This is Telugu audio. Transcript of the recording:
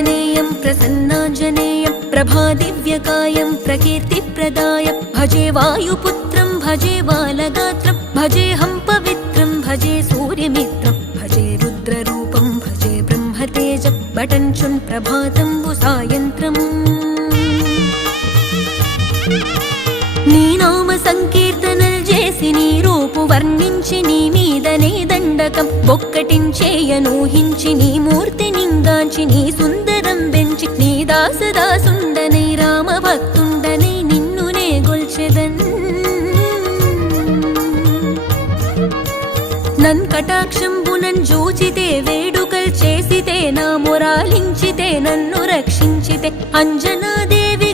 प्रसन्नाञ्जनेयं प्रसन्नाञ्जनेयं प्रभादिव्यकायं प्रकीर्तिप्रदायं भजे वायुपुत्रं भजे बालगात्रं भजेऽहं पवित्रं भजे सूर्यमित्रं भजे रुद्ररूपं भजे ब्रह्मतेजं बटञ्चुं प्रभातं सायन्त्रम् నీ నామ సంకీర్తనలు చేసి నీ రూపు వర్ణించి నీ మీదనే దండకం ఒక్కటించేయనూహించి నీ మూర్తి నింగాంచి నీ సుందరం పెంచి నీ దాసదాసుండనై రామ భక్తుండనై నిన్నునే గొల్చెదన్ నన్ కటాక్షంబునన్ జూచితే వేడుకల్ చేసితే నా మొరాలించితే నన్ను రక్షించితే అంజనాదేవి